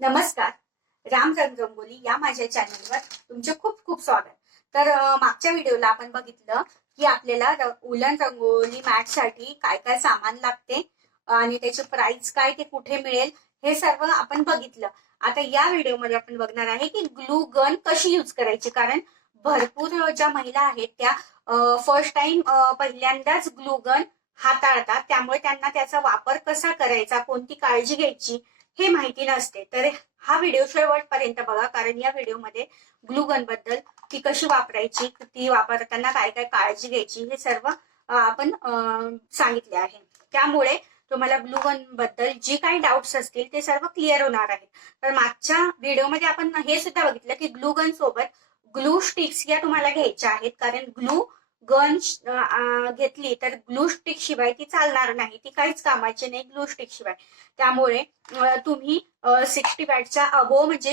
नमस्कार. राम रंगोली या माझ्या चॅनलवर तुमचे खूप खूप स्वागत. तर मागच्या व्हिडिओला आपण बघितलं की आपल्याला उलन रंगोली मॅटसाठी काय काय सामान लागते आणि त्याची प्राइस काय ते कुठे मिळेल हे सर्व आपण बघितलं. आता या व्हिडिओमध्ये आपण बघणार आहे की ग्लू गन कशी यूज करायची? कारण भरपूर ज्या महिला आहेत त्या फर्स्ट टाइम पहिल्यांदाच ग्लू गन हाताळतात. त्यामुळे त्यांना त्याचा वापर कसा करायचा? कोणती काळजी घ्यायची? हे माहिती नसते. तर हा व्हिडिओ शेवटपर्यंत बघा कारण या व्हिडिओमध्ये ग्लू गनबद्दल ती कशी वापरायची ती वापरताना काय काय काळजी घ्यायची हे सर्व आपण सांगितले आहे. त्यामुळे तुम्हाला ग्लू गनबद्दल जे काही डाऊट्स असतील ते सर्व क्लिअर होणार आहेत. तर मागच्या व्हिडिओमध्ये आपण हे सुद्धा बघितलं की ग्लू गन सोबत ग्लू स्टिक्स या तुम्हाला घ्यायच्या आहेत. कारण ग्लू गन घेतली तर ग्लू स्टिक शिवाय ती चालणार नाही. ती काहीच कामाची नाही ग्लू स्टिक शिवाय. त्यामुळे तुम्ही सिक्स्टी वॅटच्या अबो म्हणजे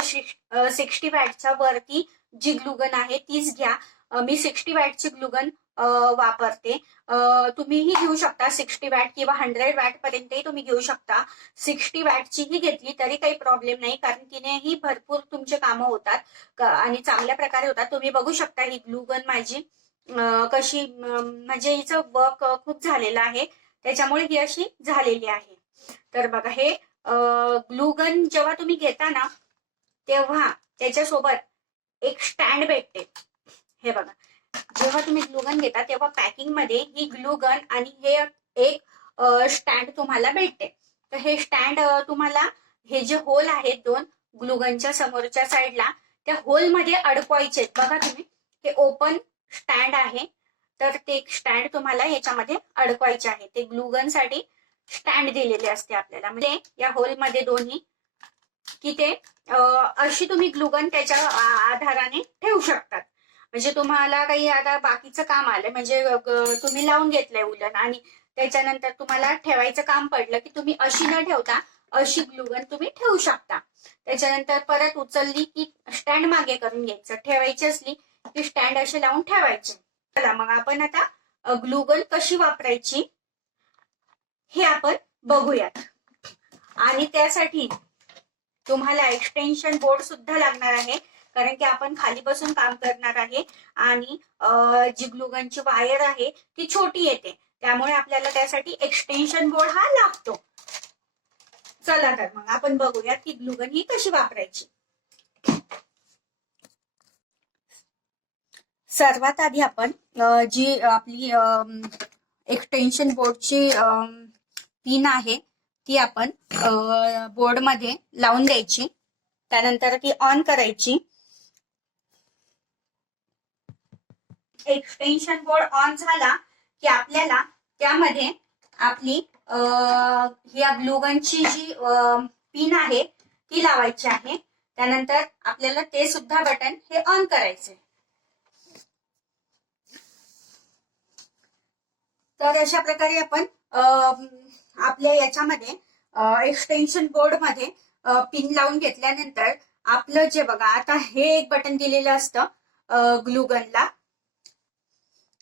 सिक्स्टी वॅटच्या वरती जी ग्लुगन आहे तीच घ्या. मी सिक्स्टी वॅटची ग्लुगन वापरते. तुम्हीही घेऊ शकता सिक्स्टी वॅट किंवा हंड्रेड वॅट पर्यंतही तुम्ही घेऊ शकता. सिक्स्टी वॅटचीही घेतली तरी काही प्रॉब्लेम नाही कारण तिनेही भरपूर तुमचे कामं होतात. आणि चांगल्या प्रकारे होतात. तुम्ही बघू शकता ही ग्लुगन माझी. कशी म्हणजे हिचं वर्क खूप झालेलं आहे. त्याच्यामुळे ही अशी झालेली आहे. तर बघा हे ग्लुगन जेव्हा तुम्ही घेता ना तेव्हा त्याच्यासोबत एक स्टँड भेटते. हे बघा. जेव्हा तुम्ही ग्लुगन घेता तेव्हा पॅकिंगमध्ये ही ग्लुगन आणि हे एक स्टँड तुम्हाला भेटते. तर हे स्टँड तुम्हाला हे जे होल आहेत दोन ग्लुगनच्या समोरच्या साईडला त्या होलमध्ये अडकवायचे आहेत. बघा तुम्ही हे ओपन स्टँड आहे. तर ते स्टँड तुम्हाला याच्यामध्ये अडकवायचे आहे. ते ग्लुगनसाठी स्टँड दिलेले असते आपल्याला. म्हणजे या होलमध्ये दोन्ही की ते अशी तुम्ही ग्लुगन त्याच्या आधाराने ठेवू शकतात. म्हणजे तुम्हाला काही आता बाकीचं काम आलं म्हणजे तुम्ही लावून घेतलंय उलन आणि त्याच्यानंतर तुम्हाला ठेवायचं काम पडलं की तुम्ही अशी न ठेवता अशी ग्लुगन तुम्ही ठेवू शकता. त्याच्यानंतर परत उचलली की स्टँड मागे करून घ्यायचं. ठेवायची असली की स्टँड असे लावून ठेवायचे. चला मग आपण आता ग्लुगन कशी वापरायची हे आपण बघूयात. आणि त्यासाठी तुम्हाला एक्सटेन्शन बोर्ड सुद्धा लागणार आहे कारण की आपण खाली बसून काम करणार आहे. आणि जी ग्लुगनची वायर आहे ती छोटी येते. त्यामुळे आपल्याला त्यासाठी एक्सटेन्शन बोर्ड हा लागतो. चला तर मग आपण बघूयात की ग्लुगन ही कशी वापरायची. सर्वात आधी आपण जी आपली एक्सटेन्शन बोर्डची पिन आहे ती आपण बोर्डमध्ये लावून द्यायची. त्यानंतर ती ऑन करायची. एक्सटेन्शन बोर्ड ऑन झाला की आपल्याला त्यामध्ये आपली ह्या या ग्लुगनची जी पिन आहे ती लावायची आहे. त्यानंतर आपल्याला ते सुद्धा बटन हे ऑन करायचे तर अशा प्रकारे आपण आपल्या याच्यामध्ये एक्सटेन्शन बोर्डमध्ये पिन लावून घेतल्यानंतर आपलं जे बघा आता हे एक बटन दिलेलं असतं ग्लुगनला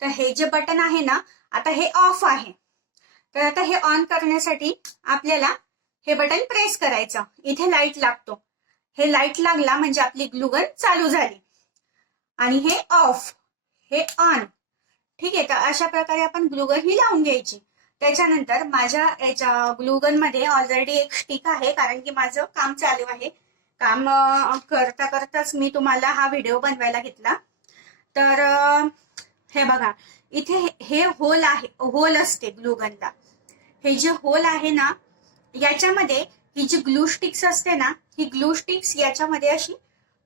तर हे जे बटन आहे ना आता हे ऑफ आहे. तर आता हे ऑन करण्यासाठी आपल्याला हे बटन प्रेस करायचं. इथे लाइट लागतो. हे लाइट लागला म्हणजे आपली ग्लुगन चालू झाली. आणि हे ऑफ हे ऑन ठीक आहे तर अशा प्रकारे आपण ग्लुगन ही लावून घ्यायची. त्याच्यानंतर माझ्या याच्या ग्लुगनमध्ये ऑलरेडी एक स्टिक आहे कारण की माझं काम चालू आहे. काम करता करताच मी तुम्हाला हा व्हिडिओ बनवायला घेतला. तर हे बघा इथे हे- हे होल आहे होल असते ग्लुगनला हे जे होल आहे ना याच्यामध्ये ही जी ग्लू स्टिक्स असते ना ही ग्लू स्टिक्स याच्यामध्ये अशी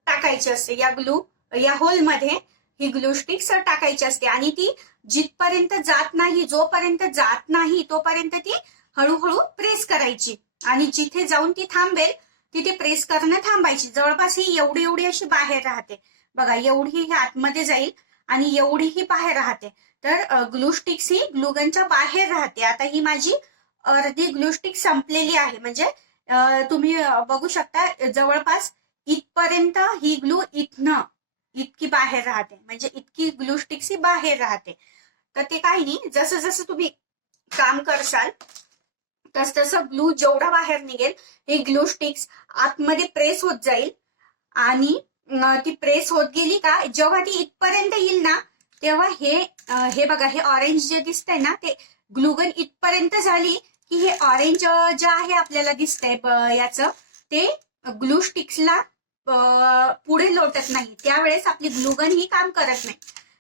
टाकायची असते. या ग्लू या होलमध्ये ही ग्लू स्टिक्स टाकायची असते. आणि ती जिथपर्यंत जात नाही जोपर्यंत जात नाही तोपर्यंत ती हळूहळू प्रेस करायची. आणि जिथे जाऊन ती थांबेल तिथे प्रेस करणं थांबायची. जवळपास ही एवढी एवढी अशी बाहेर राहते. बघा एवढी ही आतमध्ये जाईल आणि एवढी ही बाहेर राहते. तर ग्लू स्टिक्स ही ग्लुगनच्या बाहेर राहते. आता ही माझी अर्धी ग्लूस्टिक संपलेली आहे. म्हणजे तुम्ही बघू शकता जवळपास इथपर्यंत ही ग्लू इथनं इतकी बाहेर राहते. म्हणजे इतकी ग्लू स्टिक्स ही बाहेर राहते. तर ते काही नाही. जसं जसं तुम्ही काम करसाल तस तसं ग्लू जेवढा बाहेर निघेल हे ग्लू स्टिक्स आतमध्ये प्रेस होत जाईल. आणि ती प्रेस होत गेली का जेव्हा ती इथपर्यंत येईल ना तेव्हा हे हे बघा हे ऑरेंज जे दिसतंय ना ते ग्लुगन इथपर्यंत झाली की हे ऑरेंज जे आहे आपल्याला दिसतंय याचं ते ग्लू स्टिक्सला पुढे लोटत नाही. त्यावेळेस आपली ग्लुगन ही काम करत नाही.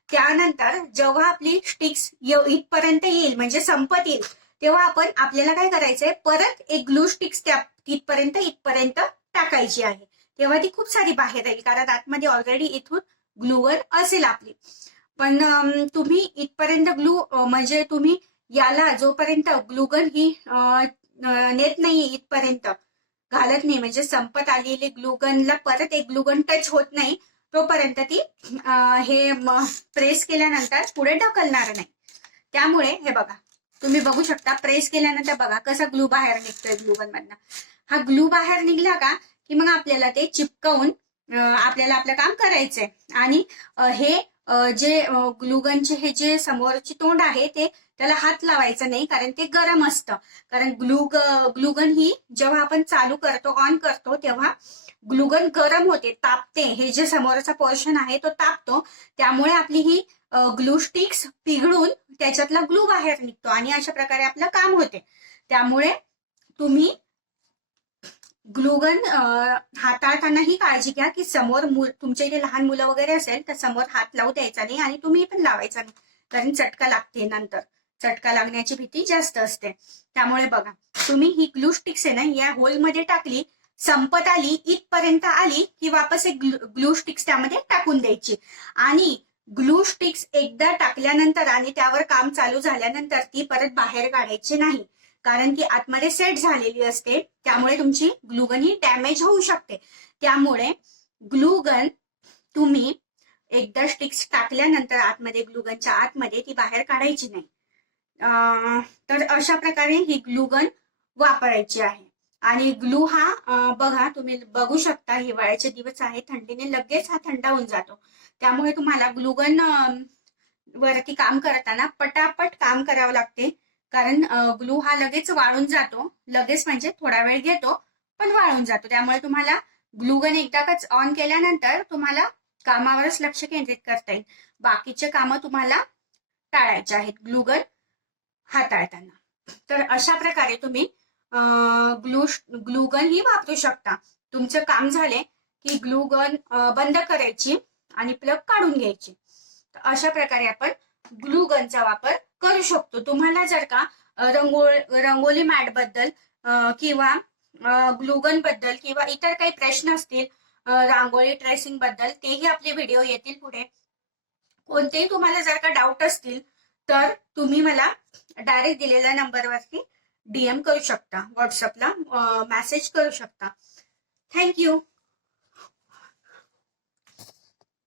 त्यानंतर जेव्हा आपली स्टिक्स इथपर्यंत येईल म्हणजे संपत येईल तेव्हा आपण आपल्याला काय करायचंय परत एक ग्लू स्टिक्स त्या तिथपर्यंत इथपर्यंत टाकायची आहे. तेव्हा ती खूप सारी बाहेर येईल कारण आतमध्ये ऑलरेडी इथून ग्लूवर असेल आपली. पण तुम्ही इथपर्यंत ग्लू म्हणजे तुम्ही याला जोपर्यंत ग्लुगन ही नेत नाही इथपर्यंत घालत नाही. म्हणजे संपत आलेली ग्लुगनला परत एक ग्लुगन टच होत नाही. तोपर्यंत ती हे प्रेस केल्यानंतर पुढे ढकलणार नाही. त्यामुळे हे बघा तुम्ही बघू शकता प्रेस केल्यानंतर बघा कसा ग्लू बाहेर निघतोय ग्लुगन मधनं हा ग्लू बाहेर निघला का की मग आपल्याला ते चिपकवून आपल्याला आपलं काम करायचंय. आणि हे जे ग्लुगनचे हे जे समोरचे तोंड आहे ते त्याला हात लावायचा नाही कारण ते गरम असतं. कारण ग्लुग ग्लुगन ही जेव्हा आपण चालू करतो ऑन करतो तेव्हा ग्लुगन गरम होते तापते. हे जे समोरचा पोर्शन आहे तो तापतो. त्यामुळे आपली ही ग्लू स्टिक्स पिघळून त्याच्यातला ग्लू बाहेर निघतो आणि अशा प्रकारे आपलं काम होते. त्यामुळे तुम्ही ग्लुगन हाताळताना ही काळजी घ्या की समोर तुमच्या इथे लहान मुलं वगैरे असेल तर समोर हात लावू द्यायचा नाही आणि तुम्ही पण लावायचा नाही. कारण चटका लागते नंतर. चटका लागण्याची भीती जास्त असते. त्यामुळे बघा तुम्ही ही ग्लू स्टिक्स आहे ना या होलमध्ये टाकली संपत आली इथपर्यंत आली की वापस एक ग्लू स्टिक्स त्यामध्ये टाकून द्यायची. आणि ग्लू स्टिक्स एकदा टाकल्यानंतर आणि त्यावर काम चालू झाल्यानंतर ती परत बाहेर काढायची नाही. कारण की आतमध्ये सेट झालेली असते त्यामुळे तुमची ग्लुगन ही डॅमेज होऊ शकते. त्यामुळे ग्लुगन तुम्ही एकदा स्टिक्स टाकल्यानंतर आतमध्ये ग्लुगनच्या आतमध्ये ती बाहेर काढायची नाही. तर अशा प्रकारे ही ग्लुगन वापरायची आहे. आणि ग्लू हा बघा तुम्ही बघू शकता हिवाळ्याचे दिवस आहे थंडीने लगेच हा थंड होऊन जातो. त्यामुळे तुम्हाला ग्लुगन वरती काम करताना पटापट काम करावं लागते. कारण ग्लू हा लगेच वाळून जातो. लगेच म्हणजे थोडा वेळ घेतो पण वाळून जातो. त्यामुळे तुम्हाला ग्लुगन एकदा ऑन केल्यानंतर तुम्हाला कामावरच लक्ष केंद्रित करता येईल. बाकीचे कामं तुम्हाला टाळायचे आहेत. ग्लुगन हाताळताना. तर अशा प्रकारे तुम्ही ग्लू ग्लुगन ही वापरू शकता. तुमचं काम झाले की ग्लुगन बंद करायची आणि प्लग काढून घ्यायची. तर अशा प्रकारे आपण ग्लूगनचा वापर करू शकतो. तुम्हाला जर का रंगोळ रंगोली मॅटबद्दल किंवा ग्लुगनबद्दल किंवा इतर काही प्रश्न असतील रांगोळी ट्रेसिंगबद्दल तेही आपले व्हिडिओ येतील पुढे. कोणतेही तुम्हाला जर का डाऊट असतील तर तुम्ही मला डायरेक्ट दिलेल्या नंबरवरती डीएम करू शकता व्हॉट्सअपला मेसेज करू शकता. थँक्यू